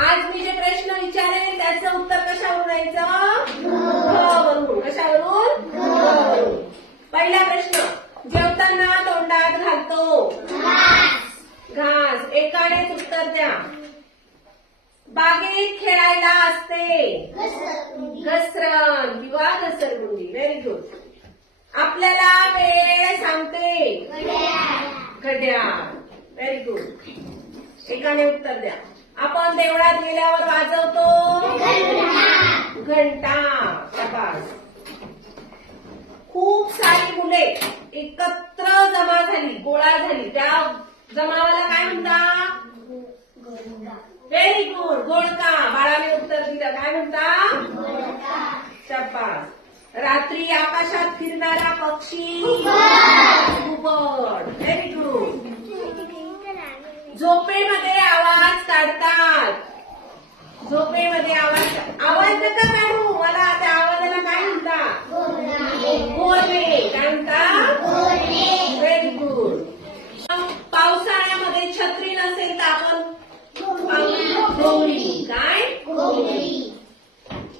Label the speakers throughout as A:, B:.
A: आज मी जे प्रश्न विचारेल त्याचं उत्तर कशावरून यायचं घ वरून कशावरून पहिला प्रश्न जेवताना तोंडात घालतो. घास. एकानेच उत्तर द्या. बागेत खेळायला असते. घसरण किंवा घसरगुंडी. व्हेरी गुड आपल्याला वेळ सांगते. घड्याळ. व्हेरी गुड एकाने उत्तर द्या. आपण देवळात गेल्यावर वाजवतो. घंटा. खूप सारी मुले एकत्र जमा झाली गोळा झाली. त्या जमावाला काय म्हणता? व्हेरी गुड गोडका. बाळाने उत्तर दिलं. काय म्हणता? शब्बास. रात्री आकाशात फिरणारा पक्षी घुबड व्हेरी गुड झोपेमध्ये काढतात झोपेमध्ये आवाज आवाज नका काढू मला त्या आवाजाला काय म्हणतात बोलणे. काय म्हणता? व्हेरी गुड पावसाळ्यामध्ये छत्री नसेल तर आपण काय?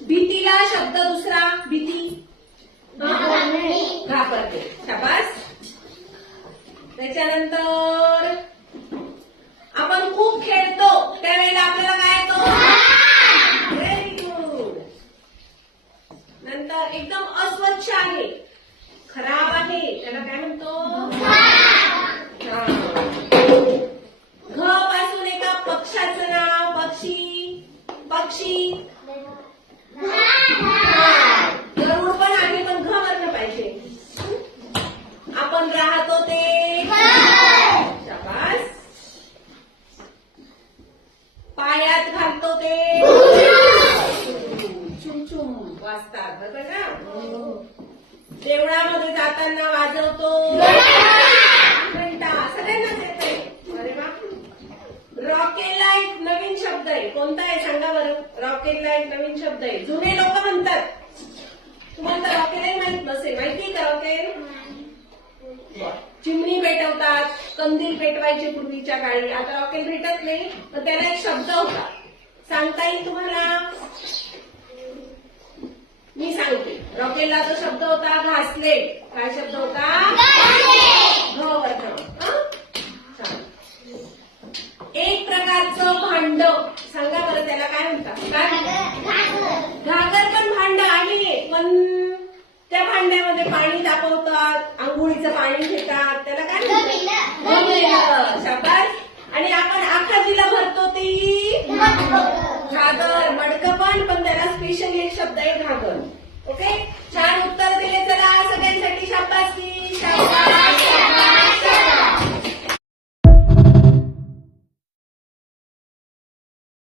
A: भीतीला शब्द दुसरा. भीती? घाबरते शाबास. त्याच्यानंतर खेळतो. त्यावेळेला आपल्याला काय येतो? व्हेरी गुड नंतर एकदम अस्वच्छ आहे. खराब आहे. त्याला काय म्हणतो? घ पासून एका पक्षाचं नाव पक्षी. पक्षी. वाजतात ना? देवळामध्ये जाताना वाजवतो. घंटा सगळ्यांनाच येते अरे वा. रॉकेल लाइट नवीन शब्द आहे. कोणता आहे सांगा बरं? रॉकेल लाइट नवीन शब्द आहे. जुने लोक म्हणतात. तुम्हाला तर रॉकेलही माहीत नसेल. माहिती का रॉकेल? चिमणी पेटवतात कंदील पेटवायचे पूर्वीच्या काळी. आता रॉकेल भेटत नाही तर त्याला एक शब्द होता. सांगता येईल तुम्हाला मी रॉकेलला तो शब्द होता घासले. काय शब्द होता? हं? एक प्रकारचं भांड. सांगा बरं त्याला काय म्हणतात? घागर. पण भांड आहे पण त्या भांड्यामध्ये पाणी तापवतात आंघोळीचं पाणी घेतात. त्याला काय म्हणतात. शाबास. आणि आपण आखाजीला भरतो ती घागर. मडकं पण पण त्याला स्पेशल एक शब्द आहे घागर. Okay Shadow